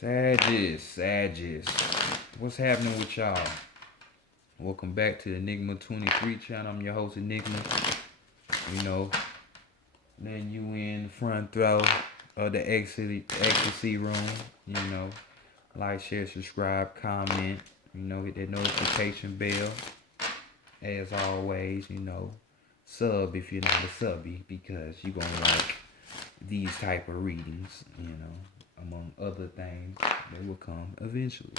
Sagittarius. What's happening with y'all? Welcome back to the Enigma 23 channel. I'm your host, Enigma. You know, letting you in the front row of the Xstasy room. You know, like, share, subscribe, comment. You know, hit that notification bell. As always, you know, sub if you're not a subby, because you're going to like these type of readings, you know, among other things that will come eventually.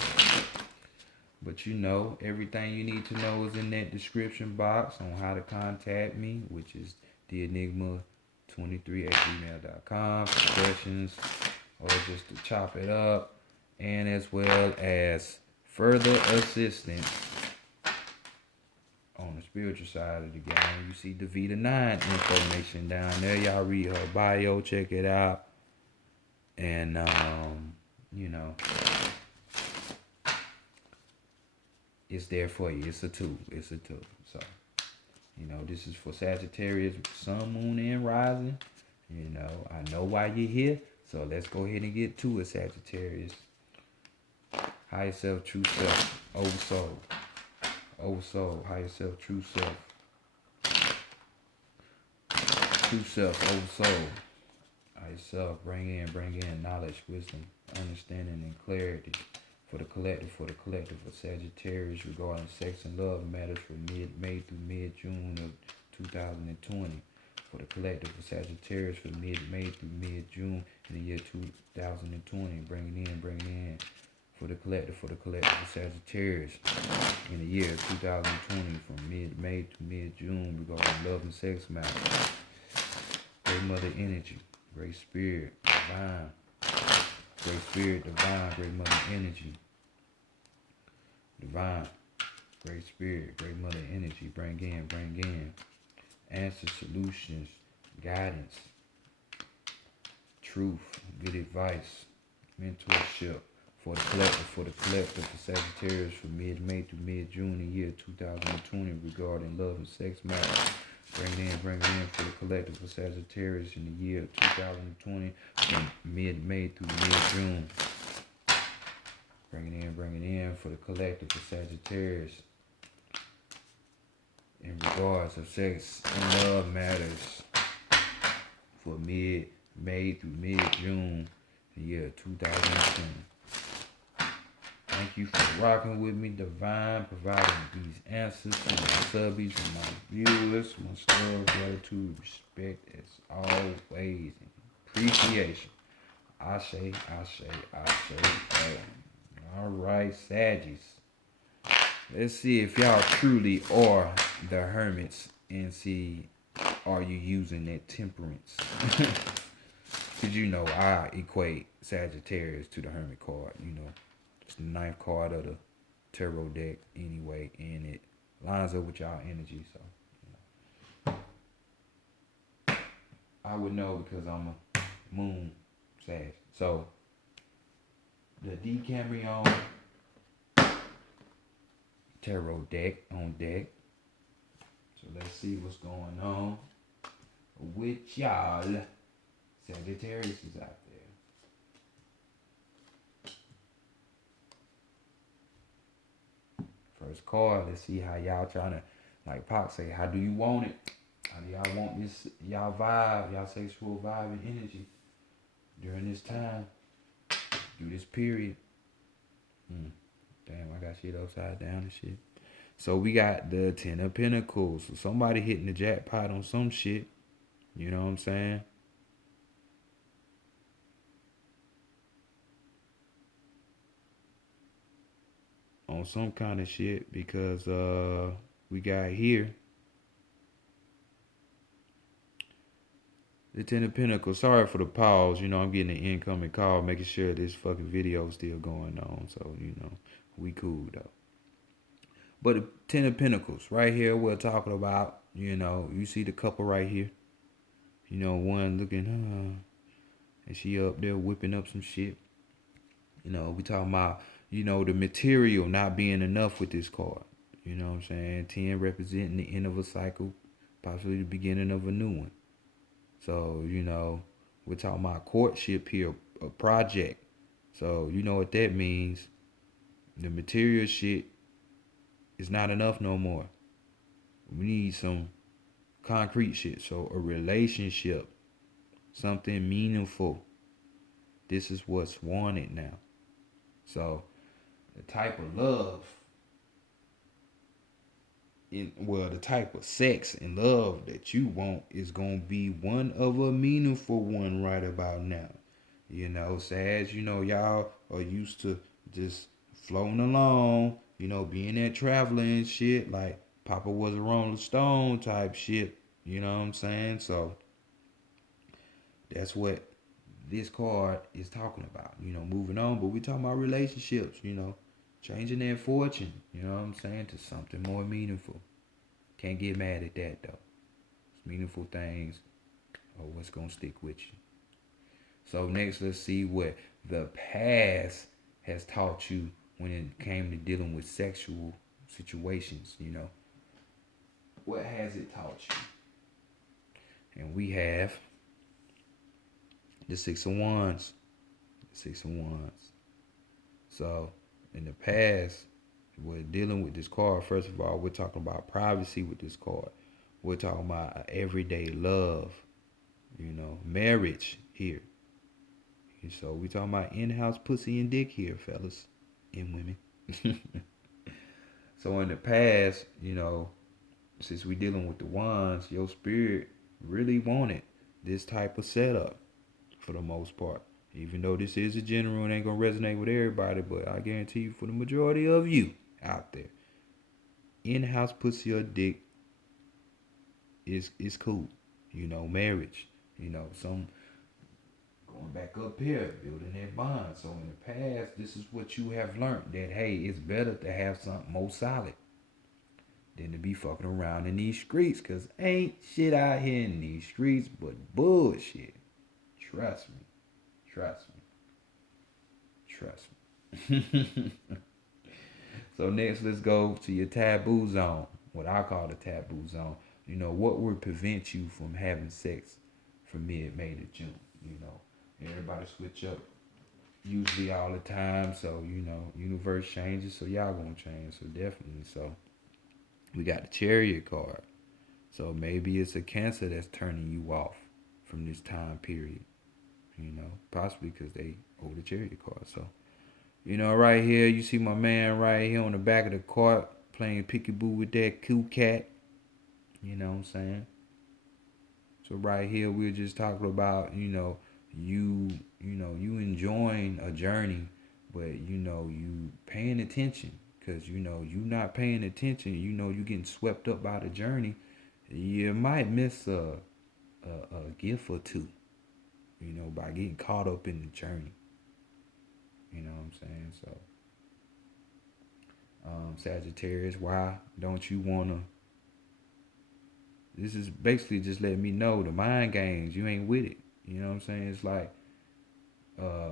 But you know, everything you need to know is in that description box on how to contact me, which is theenigma23@gmail.com for questions or just to chop it up, and as well as further assistance on the spiritual side of the game. You see the Vita 9 information down there. Y'all read her bio, check it out. And you know, it's there for you. It's a tool. So, you know, this is for Sagittarius, Sun, Moon, and Rising. You know, I know why you're here. So let's go ahead and get to it, Sagittarius. Higher self, true self, old soul. Old soul, higher self, true self. True self, old soul. Higher self, bring in knowledge, wisdom, understanding, and clarity. For the collective for Sagittarius regarding sex and love matters from mid-May through mid-June of 2020. For the collective for Sagittarius from mid-May through mid-June in the year 2020. Bringing in. For the collective for Sagittarius in the year 2020 from mid-May to mid-June regarding love and sex matters. Great Mother Energy, Great Spirit, Divine. Great Spirit, Divine, Great Mother Energy. Divine, Great Spirit, Great Mother Energy. Bring in. Answers, solutions, guidance, truth, good advice, mentorship. For the collective for Sagittarius from mid-May to mid-June in the year 2020 regarding love and sex matters. Bring in for the collective for Sagittarius in the year 2020 from mid-May through mid-June. Bringing in for the collective for Sagittarius in regards of sex and love matters for mid-May through mid-June in the year 2020. Thank you for rocking with me, Divine, providing these answers for my subbies and my viewers. Much love, gratitude, respect as always, and appreciation. I say. All right, Saggies. Let's see if y'all truly are the hermits, and see, are you using that temperance? Because, you know, I equate Sagittarius to the hermit card, you know. It's the 9th card of the tarot deck anyway, and it lines up with y'all energy, so, you know. I would know because I'm a moon Sag. So, the Decameron tarot deck on deck. So let's see what's going on with y'all Sagittarius is out there. First card, let's see how y'all trying to, like Pac say, how do you want it? How do y'all want this, y'all vibe, y'all sexual vibe and energy during this time, through this period? Damn, I got shit upside down and shit. So we got the 10 of Pentacles. So somebody hitting the jackpot on some shit. You know what I'm saying? On some kind of shit, because we got here the 10 of Pentacles. Sorry for the pause. You know, I'm getting an incoming call, making sure this fucking video is still going on. So, you know, we cool though. But the 10 of Pentacles, right here, we're talking about, you know, you see the couple right here. You know, one looking, and she up there whipping up some shit. You know, we talking about, you know, the material not being enough with this card. You know what I'm saying? 10 representing the end of a cycle, possibly the beginning of a new one. So, you know, we're talking about courtship here, a project. So you know what that means. The material shit is not enough no more. We need some concrete shit. So a relationship, something meaningful. This is what's wanted now. So the type of love the type of sex and love that you want is gonna be one of a meaningful one right about now. You know, Sag, y'all are used to just floating along, being that traveling and shit, like Papa was a Rolling Stone type shit. You know what I'm saying? So that's what this card is talking about. Moving on, but we talking about relationships. Changing their fortune. You know what I'm saying, to something more meaningful. Can't get mad at that though. It's meaningful things are what's gonna stick with you. So next, let's see what the past has taught you when it came to dealing with sexual situations. What has it taught you? And we have the Six of Wands. The Six of Wands. So in the past, we're dealing with this card. First of all, we're talking about privacy with this card. We're talking about everyday love, marriage here. So we talking about in-house pussy and dick here, fellas and women. So in the past, since we dealing with the wands, your spirit really wanted this type of setup for the most part. Even though this is a general and ain't gonna resonate with everybody, but I guarantee you, for the majority of you out there, in-house pussy or dick is cool. Marriage. Some going back up here, building that bond. So in the past, this is what you have learned, that hey, it's better to have something more solid than to be fucking around in these streets, cause ain't shit out here in these streets but bullshit. Trust me. Trust me. Trust me. So next, let's go to your taboo zone. What I call the taboo zone. What would prevent you from having sex from mid-May to June? Everybody switch up usually all the time. So, universe changes. So y'all gonna change. So definitely. So we got the Chariot card. So maybe it's a Cancer that's turning you off from this time period. Possibly because they hold the Chariot card. So, right here, you see my man right here on the back of the card playing peekaboo with that cool cat. You know what I'm saying? So right here, we're just talking about, you enjoying a journey, but you paying attention, because you not paying attention. You getting swept up by the journey. You might miss a gift or two, by getting caught up in the journey. You know what I'm saying? So, Sagittarius, why don't you wanna? This is basically just letting me know the mind games, you ain't with it. You know what I'm saying? It's like,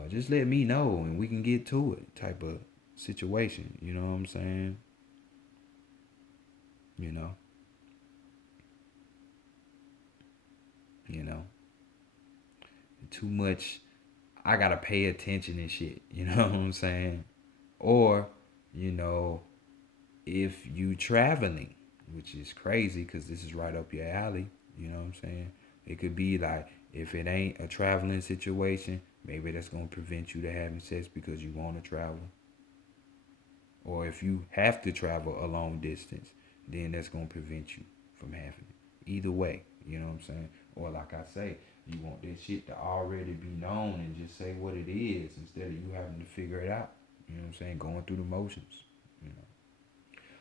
just let me know and we can get to it type of situation. You know what I'm saying? You know. You know. Too much. I gotta pay attention and shit. You know what I'm saying? Or, if you traveling, which is crazy because this is right up your alley. You know what I'm saying? It could be like, if it ain't a traveling situation, maybe that's gonna prevent you to having sex because you want to travel. Or if you have to travel a long distance, then that's gonna prevent you from having it. Either way, you know what I'm saying? Or like I say, you want that shit to already be known and just say what it is instead of you having to figure it out. You know what I'm saying? Going through the motions. You know.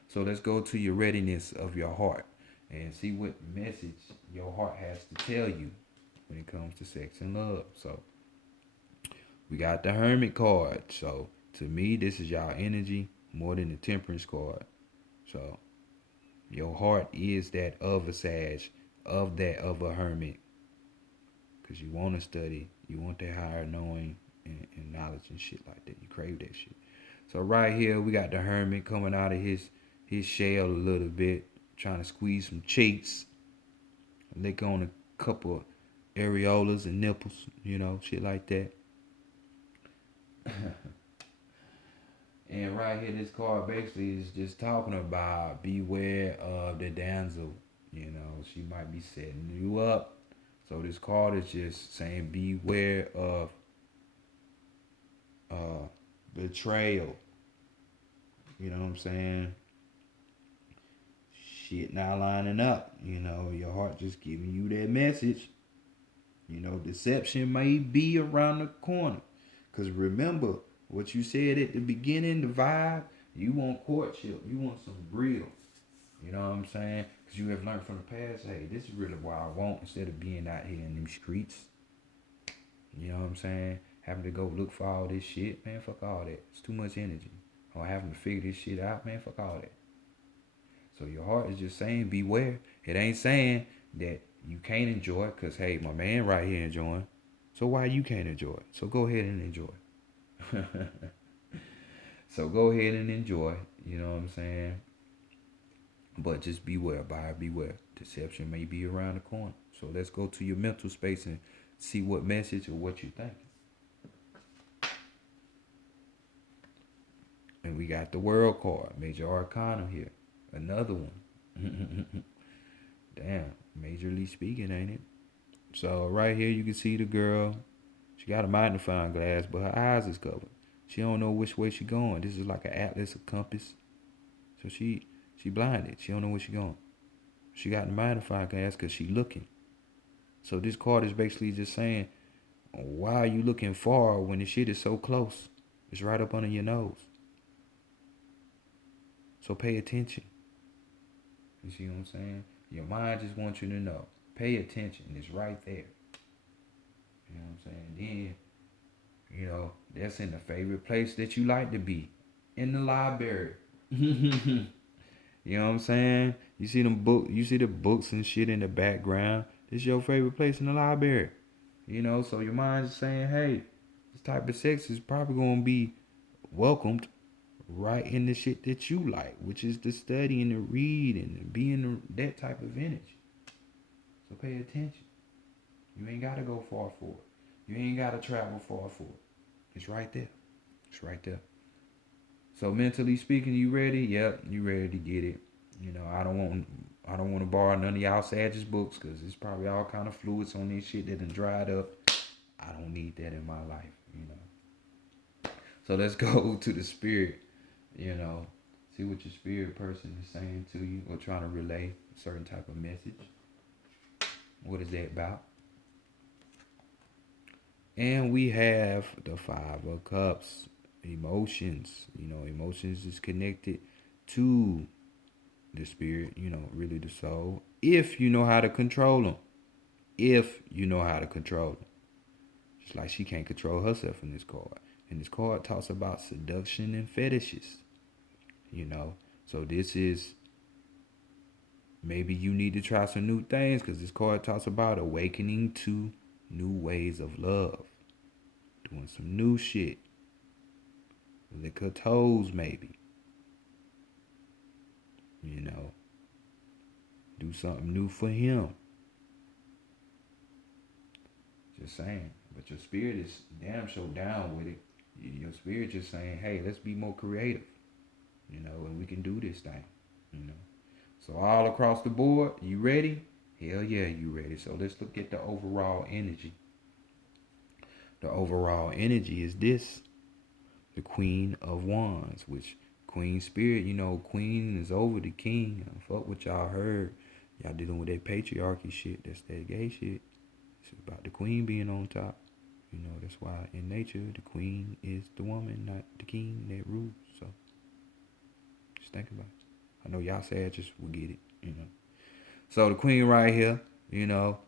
So let's go to your readiness of your heart and see what message your heart has to tell you when it comes to sex and love. So we got the Hermit card. So to me, this is y'all energy more than the Temperance card. So your heart is that of a Sag, of that of a Hermit. Because you want to study, you want that higher knowing and knowledge and shit like that. You crave that shit. So right here, we got the Hermit coming out of his shell a little bit, trying to squeeze some cheeks, lick on a couple areolas and nipples, shit like that. And right here, this card basically is just talking about beware of the damsel. You know, she might be setting you up. So this card is just saying beware of uh, betrayal. You know what I'm saying? Shit not lining up. You know, your heart just giving you that message. You know, deception may be around the corner. Because remember what you said at the beginning, the vibe, you want courtship. You want some real. You know what I'm saying? Because you have learned from the past, hey, this is really what I want instead of being out here in them streets. You know what I'm saying? Having to go look for all this shit, man, fuck all that. It's too much energy. Or having to figure this shit out, man, fuck all that. So your heart is just saying beware. It ain't saying that you can't enjoy it because, hey, my man right here enjoying. So why you can't enjoy it? So go ahead and enjoy it. So go ahead and enjoy. You know what I'm saying? But just beware, buyer beware. Deception may be around the corner. So let's go to your mental space and see what message or what you think. And we got the world card, major arcana here. Another one. Damn, majorly speaking, ain't it? So right here you can see the girl. She got a magnifying glass, but her eyes is covered. She don't know which way she going. This is like an atlas, a compass. So she blinded. She don't know where she going. She got the magnifying glass because she looking. So this card is basically just saying, why are you looking far when the shit is so close? It's right up under your nose. So pay attention. You see what I'm saying? Your mind just wants you to know. Pay attention. It's right there. You know what I'm saying? Then, you know, that's in the favorite place that you like to be. In the library. You know what I'm saying? You see the books and shit in the background. This your favorite place in the library. You know, so your mind's saying, hey, this type of sex is probably gonna be welcomed right in the shit that you like, which is to study and to read and to be in that type of energy. So pay attention. You ain't gotta go far for it. You ain't gotta travel far for it. It's right there. It's right there. So mentally speaking, you ready? Yep, you ready to get it. You know, I don't want to borrow none of y'all Sagittarius books because it's probably all kind of fluids on this shit that done dried up. I don't need that in my life, you know. So let's go to the spirit, you know. See what your spirit person is saying to you or trying to relay a certain type of message. What is that about? And we have the Five of Cups, emotions. You know, emotions is connected to the spirit, you know, really the soul. If you know how to control them. If you know how to control them. Just like she can't control herself in this card. And this card talks about seduction and fetishes. You know, so this is maybe you need to try some new things because this card talks about awakening to new ways of love. Doing some new shit. Lick her toes maybe. You know. Do something new for him. Just saying. But your spirit is damn sure down with it. Your spirit just saying, hey, let's be more creative. You know, and we can do this thing. You know. So all across the board, you ready? Hell yeah, you ready. So let's look at the overall energy. The overall energy is this. The Queen of Wands, which Queen Spirit, you know, Queen is over the king. Fuck what y'all heard. Y'all dealing with that patriarchy shit. That's that gay shit. It's about the queen being on top. You know, that's why in nature, the queen is the woman, not the king that rules. So, just think about it. I know y'all said just will get it, you know. So, the queen right here, you know,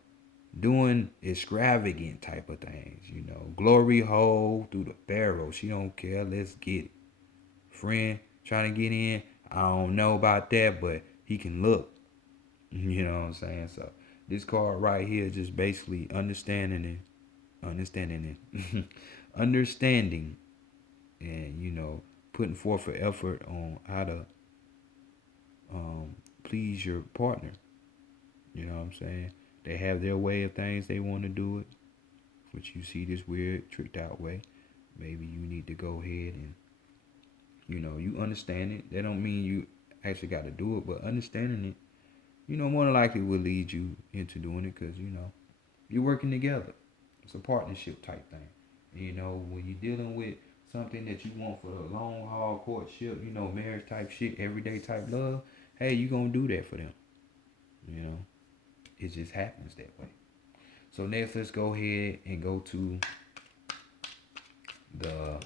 doing extravagant type of things, you know. Glory hole through the barrel. She don't care. Let's get it. Friend trying to get in. I don't know about that, but he can look. You know what I'm saying? So this card right here just basically understanding and you know putting forth an effort on how to please your partner. You know what I'm saying? They have their way of things they want to do it, which you see this weird tricked out way. maybe you need to go ahead and, you understand it. That don't mean you actually got to do it, but understanding it, more than likely will lead you into doing it because, you're working together. It's a partnership type thing. When you're dealing with something that you want for the long haul courtship, marriage type shit, everyday type love, hey, you gonna do that for them. You know, it just happens that way. So next, let's go ahead and go to the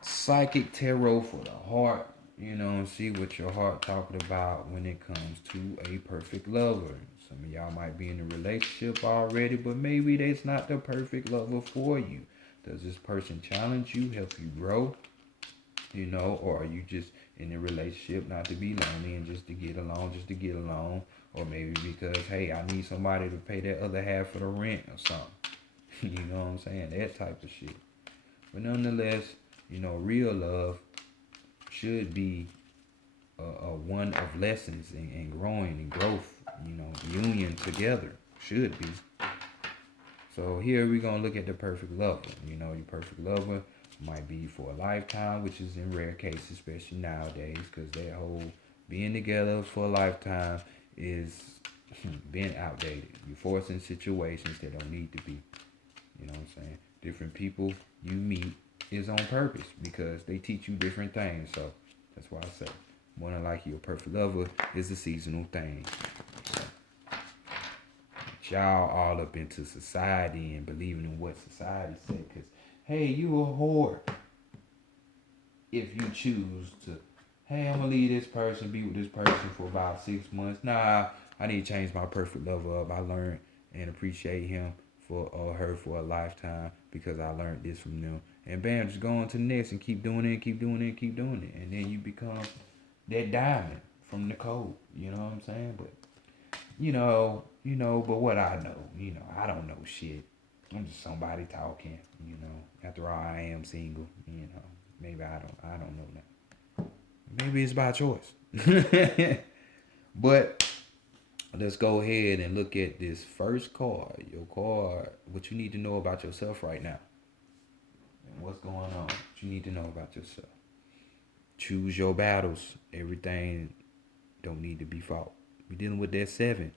psychic tarot for the heart. And see what your heart talking about when it comes to a perfect lover. Some of y'all might be in a relationship already, but maybe that's not the perfect lover for you. Does this person challenge you, help you grow? Or are you just in a relationship not to be lonely and just to get along, or maybe because, hey, I need somebody to pay that other half of the rent or something. You know what I'm saying? That type of shit. But nonetheless, real love should be a one of lessons and growing and growth, union together should be. So here we're going to look at the perfect lover. Your perfect lover might be for a lifetime, which is in rare cases, especially nowadays, because that whole being together for a lifetime is being outdated. You're forcing situations that don't need to be. You know what I'm saying? Different people you meet is on purpose because they teach you different things. So that's why I say more than likely your perfect lover is a seasonal thing. So, y'all all up into society and believing in what society say, because hey, you a whore if you choose to, hey, I'm gonna leave this person, be with this person for about 6 months. Nah, I need to change my perfect lover up. I learned and appreciate him for or her for a lifetime because I learned this from them. And bam, just go on to the next and keep doing it, keep doing it, keep doing it. And then you become that diamond from the cold. You know what I'm saying? But but what I know, I don't know shit. I'm just somebody talking, After all, I am single, Maybe I don't know now. Maybe it's by choice. But let's go ahead and look at this first card. Your card, what you need to know about yourself right now. And what's going on? What you need to know about yourself. Choose your battles. Everything don't need to be fought. We're dealing with that 7.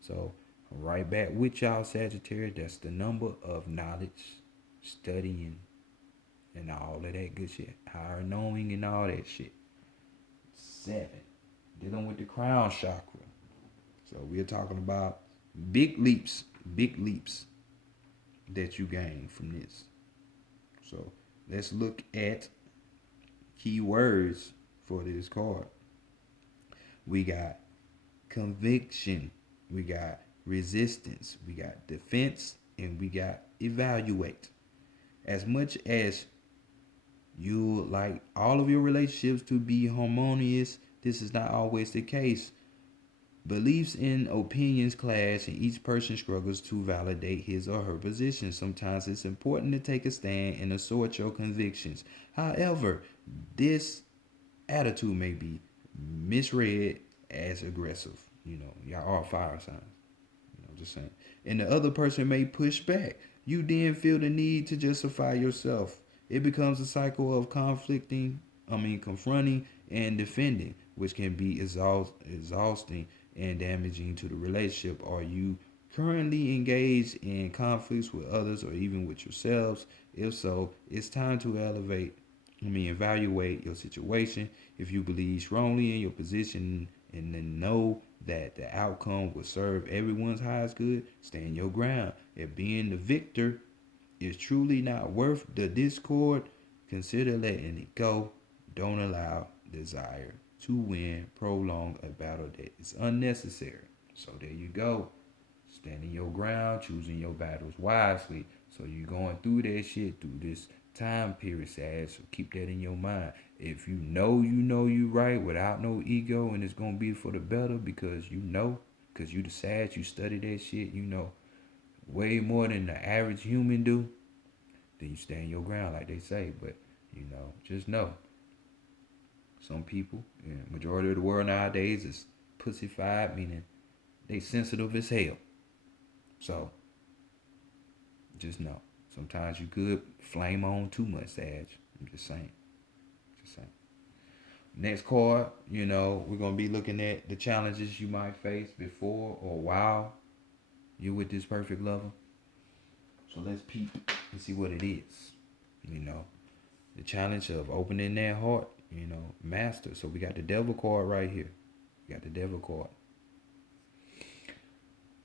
So I'm right back with y'all, Sagittarius. That's the number of knowledge, studying, and all of that good shit. Higher knowing and all that shit. 7. Dealing with the crown chakra. So we're talking about big leaps that you gain from this. So let's look at keywords for this card. We got conviction, we got resistance, we got defense, and we got evaluate. As much as you like all of your relationships to be harmonious, this is not always the case. Beliefs and opinions clash, and each person struggles to validate his or her position. Sometimes it's important to take a stand and assert your convictions. However, this attitude may be misread as aggressive. Y'all are fire signs. Just saying. And the other person may push back. You then feel the need to justify yourself. It becomes a cycle of confronting and defending, which can be exhausting and damaging to the relationship. Are you currently engaged in conflicts with others or even with yourselves? If so, it's time to evaluate your situation. If you believe strongly in your position and then know that the outcome will serve everyone's highest good, stand your ground. If being the victor is truly not worth the discord, consider letting it go. Don't allow desire to win, prolong a battle that is unnecessary. So there you go. Standing your ground, choosing your battles wisely. So you're going through that shit through this time period, Sag. So keep that in your mind. If you know you right without no ego, and it's gonna be for the better because because you the Sag, you study that shit, way more than the average human do, then you stand your ground like they say. But just know some people, majority of the world nowadays is pussified, meaning they sensitive as hell. So Just know. Sometimes you could flame on too much, Sag. I'm just saying. Just saying. Next card, we're gonna be looking at the challenges you might face before or while you with this perfect lover. So let's peep and see what it is. You know, the challenge of opening that heart. Master. So we got the devil card right here. We got the devil card.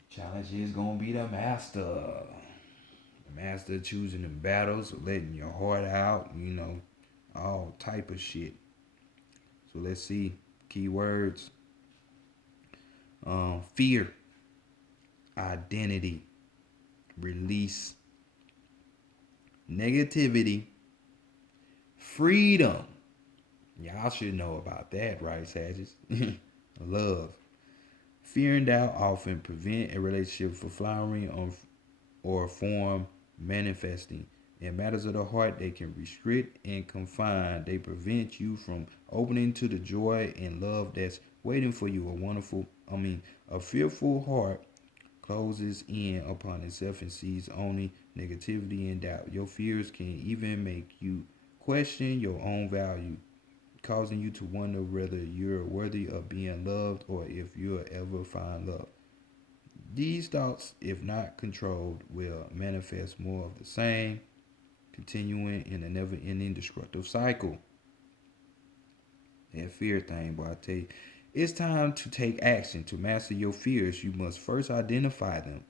Challenge is gonna be the master. The master choosing the battles, letting your heart out. All type of shit. So let's see. Keywords. Fear, identity, release, negativity, freedom. Y'all should know about that, right, Sagittarius? Love. Fear and doubt often prevent a relationship from flowering or form manifesting. In matters of the heart, they can restrict and confine. They prevent you from opening to the joy and love that's waiting for you. A fearful heart closes in upon itself and sees only negativity and doubt. Your fears can even make you question your own value, causing you to wonder whether you're worthy of being loved or if you'll ever find love. These thoughts, if not controlled, will manifest more of the same, continuing in a never-ending destructive cycle. That fear thing, boy, I tell you, it's time to take action. To master your fears, you must first identify them.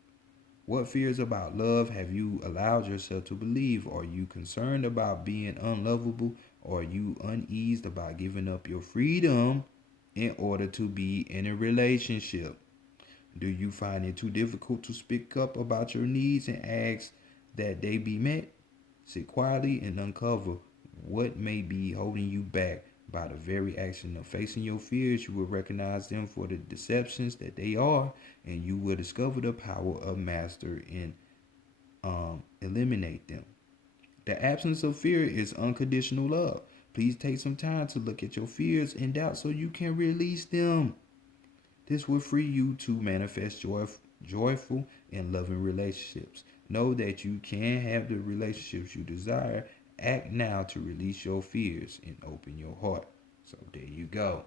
What fears about love have you allowed yourself to believe? Are you concerned about being unlovable? Or are you uneased about giving up your freedom in order to be in a relationship? Do you find it too difficult to speak up about your needs and ask that they be met? Sit quietly and uncover what may be holding you back. By the very action of facing your fears, you will recognize them for the deceptions that they are, and you will discover the power of master and eliminate them. The absence of fear is unconditional love. Please take some time to look at your fears and doubts so you can release them. This will free you to manifest joyful and loving relationships. Know that you can have the relationships you desire. Act now to release your fears and open your heart. So there you go.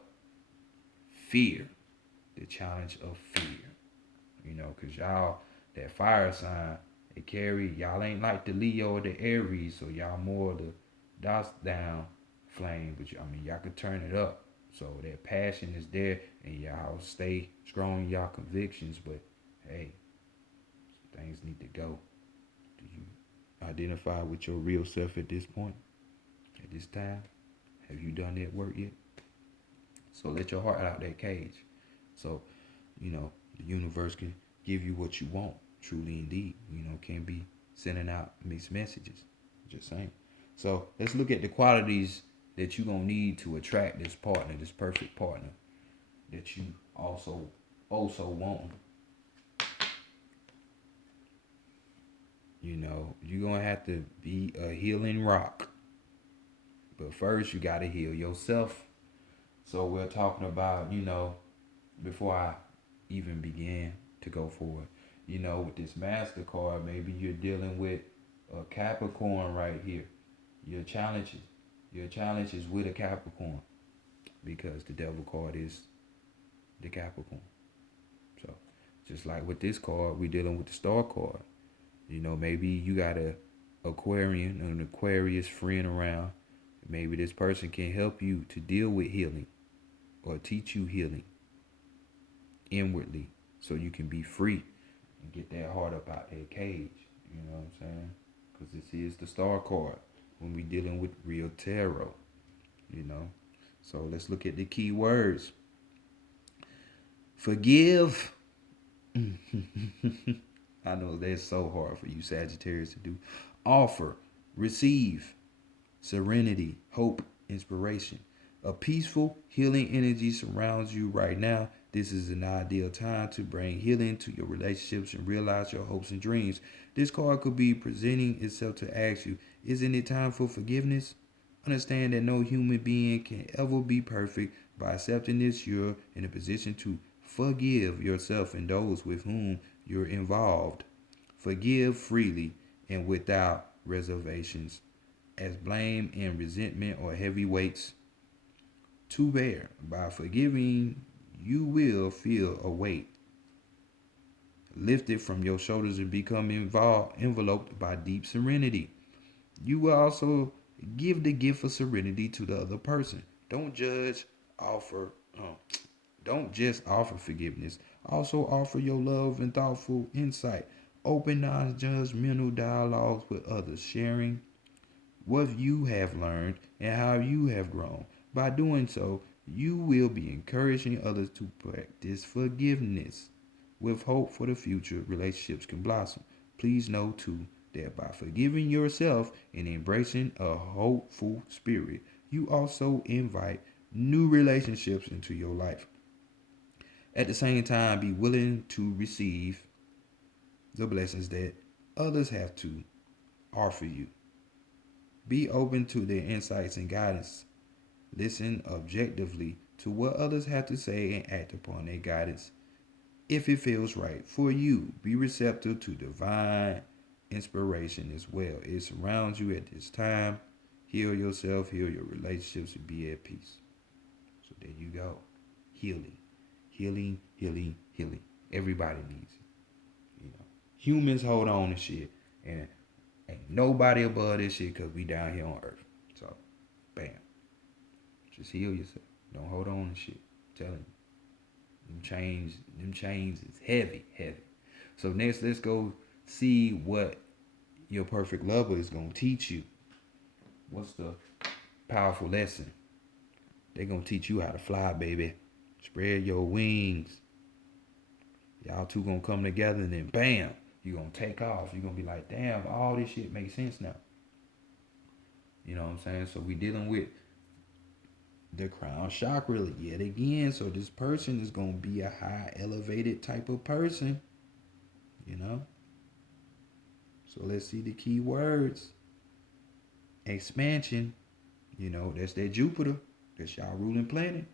Fear. The challenge of fear. Because y'all, that fire sign, y'all ain't like the Leo or the Aries, so y'all more the dots down flame, but y'all could turn it up. So that passion is there, and y'all stay strong in y'all convictions. But hey, things need to go. Do you identify with your real self at this point? At this time? Have you done that work yet? So let your heart out that cage. So, the universe can give you what you want, truly indeed. Can be sending out mixed messages. Just saying. So let's look at the qualities that you're gonna need to attract this partner, this perfect partner that you also want. You're gonna have to be a healing rock. But first you gotta heal yourself. So we're talking about, before I even began to go forward, with this master card, maybe you're dealing with a Capricorn right here. Your challenge is with a Capricorn, because the devil card is the Capricorn. So just like with this card, we're dealing with the star card. Maybe you got an Aquarius friend around. Maybe this person can help you to deal with healing or teach you healing inwardly so you can be free and get that heart up out that cage. You know what I'm saying? Because this is the star card when we dealing with real tarot. So let's look at the key words. Forgive. I know that's so hard for you Sagittarius to do. Offer, receive, serenity, hope, inspiration. A peaceful, healing energy surrounds you right now. This is an ideal time to bring healing to your relationships and realize your hopes and dreams. This card could be presenting itself to ask you, isn't it time for forgiveness? Understand that no human being can ever be perfect. By accepting this, you're in a position to forgive yourself and those with whom you're involved. Forgive freely and without reservations, as blame and resentment are heavy weights to bear. By forgiving, you will feel a weight lifted from your shoulders and become enveloped by deep serenity. You will also give the gift of serenity to the other person. Don't judge, offer, don't just offer forgiveness. Also offer your love and thoughtful insight. Open non-judgmental dialogues with others, sharing what you have learned and how you have grown. By doing so, you will be encouraging others to practice forgiveness. With hope for the future, relationships can blossom. Please know too that by forgiving yourself and embracing a hopeful spirit, you also invite new relationships into your life. At the same time, be willing to receive the blessings that others have to offer you. Be open to their insights and guidance. Listen objectively to what others have to say and act upon their guidance if it feels right for you. Be receptive to divine inspiration as well. It surrounds you at this time. Heal yourself, heal your relationships, and be at peace. So there you go. Healing. Healing, healing, healing. Everybody needs it. Humans hold on to shit. And ain't nobody above this shit because we down here on earth. So, bam. Just heal yourself. Don't hold on to shit. I'm telling you. Them chains is heavy, heavy. So next, let's go see what your perfect lover is gonna teach you. What's the powerful lesson? They gonna teach you how to fly, baby. Spread your wings. Y'all two gonna come together and then bam, you gonna take off. You gonna be like, damn, all this shit makes sense now. You know what I'm saying? So we dealing with the crown chakra yet again. So this person is gonna be a high elevated type of person. You know? So let's see the key words. Expansion, that's that Jupiter. That's y'all ruling planet.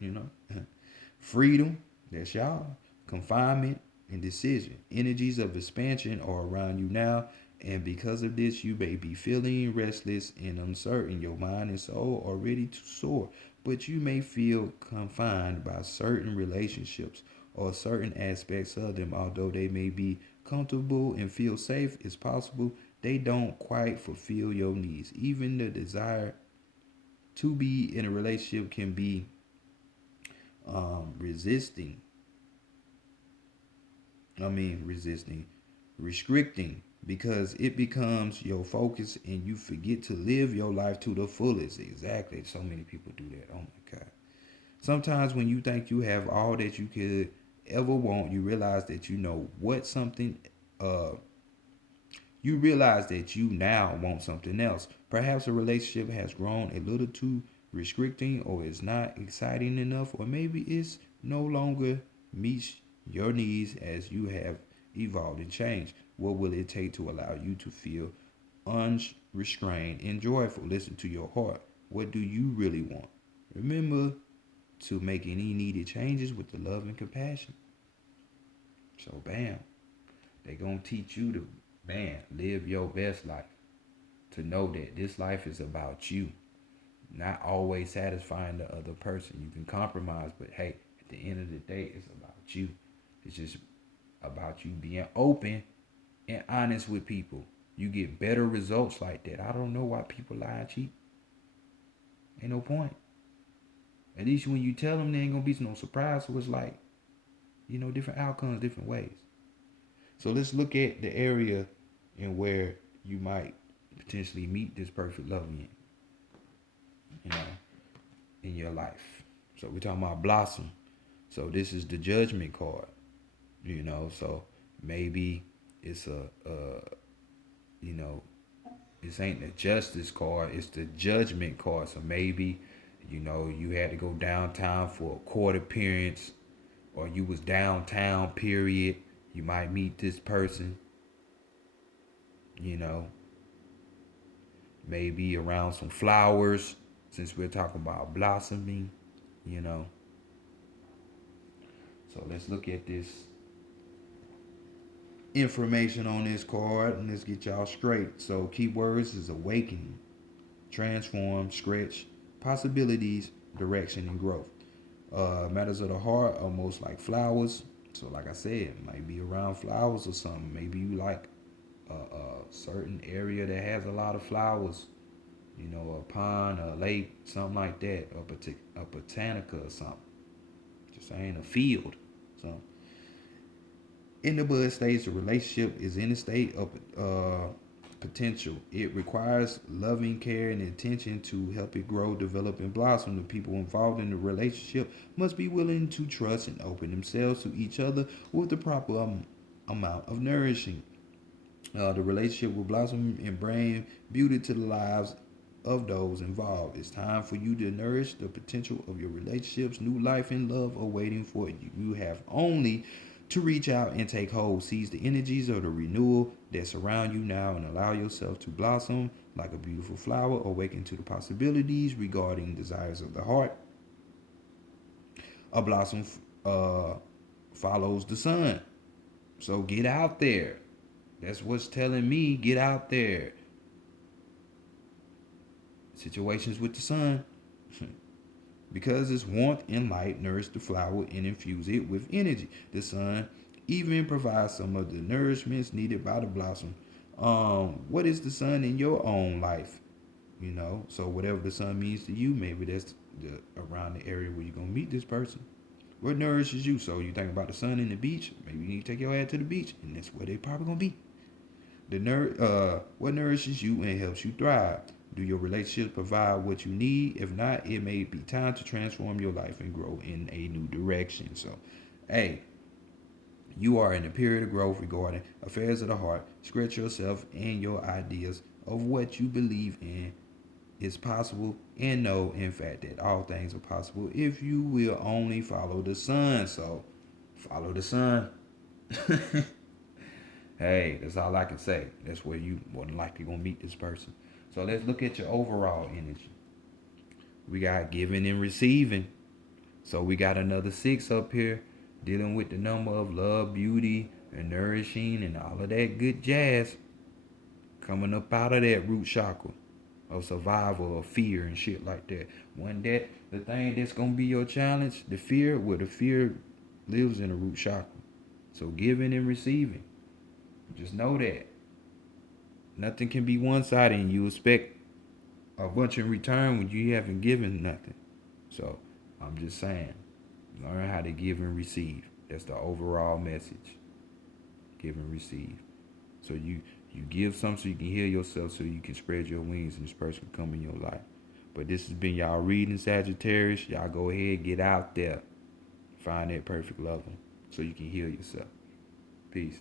Freedom, that's y'all. Confinement and decision. Energies of expansion are around you now, and because of this, you may be feeling restless and uncertain. Your mind and soul are ready to soar, but you may feel confined by certain relationships or certain aspects of them. Although they may be comfortable and feel safe, it's possible they don't quite fulfill your needs. Even the desire to be in a relationship can be resisting. Restricting, because it becomes your focus and you forget to live your life to the fullest. Exactly. So many people do that. Oh my God. Sometimes when you think you have all that you could ever want, you realize that you realize that you now want something else. Perhaps a relationship has grown a little too restricting, or is not exciting enough, or maybe it's no longer meets your needs as you have evolved and changed. What will it take to allow you to feel unrestrained and joyful? Listen to your heart. What do you really want? Remember to make any needed changes with the love and compassion. So bam, they gonna teach you to, man, live your best life. To know that this life is about you, not always satisfying the other person. You can compromise, but hey, at the end of the day, it's about you. It's just about you being open and honest with people. You get better results like that. I don't know why people lie and cheat. Ain't no point. At least when you tell them, there ain't gonna be no surprise. So it's like, different outcomes, different ways. So let's look at the area in where you might potentially meet this perfect love in your life. So we're talking about blossom. So this is the judgment card. So maybe it's you know, this ain't the justice card, it's the judgment card. So maybe, you had to go downtown for a court appearance, or you was downtown, period. You might meet this person, you know, maybe around some flowers, since we're talking about blossoming, you know. So let's look at this information on this card, and let's get y'all straight. So keywords is awakening, transform, stretch, possibilities, direction, and growth. Matters of the heart are most like flowers. So like I said, it might be around flowers or something. Maybe you like a certain area that has a lot of flowers. You know, a pond, a lake, something like that, a botanica or something. Just saying, a field. So in the bud stage, the relationship is in a state of potential. It requires loving care and attention to help it grow, develop, and blossom. The people involved in the relationship must be willing to trust and open themselves to each other with the proper amount of nourishing. The relationship will blossom and bring beauty to the lives of those involved. It's time for you to nourish the potential of your relationships. New life and love are waiting for you. You have only to reach out and take hold. Seize the energies of the renewal that surround you now and allow yourself to blossom like a beautiful flower. Awaken to the possibilities regarding desires of the heart. A blossom follows the sun. So get out there. That's what's telling me. Get out there. Situations with the sun. Because its warmth and light nourish the flower and infuse it with energy. The sun even provides some of the nourishments needed by the blossom. What is the sun in your own life? You know, so whatever the sun means to you, maybe that's around the area where you're gonna meet this person. What nourishes you? So you think about the sun and the beach. Maybe you need to take your ass to the beach, and that's where they probably gonna be. What nourishes you and helps you thrive? Do your relationships provide what you need? If not, it may be time to transform your life and grow in a new direction. So, hey, you are in a period of growth regarding affairs of the heart. Stretch yourself and your ideas of what you believe in is possible, and know, in fact, that all things are possible if you will only follow the sun. So, follow the sun. Hey, that's all I can say. That's where you more than likely gonna meet this person. So let's look at your overall energy. We got giving and receiving. So we got another 6 up here dealing with the number of love, beauty, and nourishing and all of that good jazz coming up out of that root chakra of survival or fear and shit like that. One that the thing that's gonna be your challenge, the fear, where the fear lives in the root chakra. So giving and receiving. Just know that. Nothing can be one-sided and you expect a bunch in return when you haven't given nothing. So I'm just saying, learn how to give and receive. That's the overall message. Give and receive. So you give something so you can heal yourself, so you can spread your wings and this person can come in your life. But this has been y'all reading, Sagittarius. Y'all go ahead, get out there. Find that perfect lover so you can heal yourself. Peace.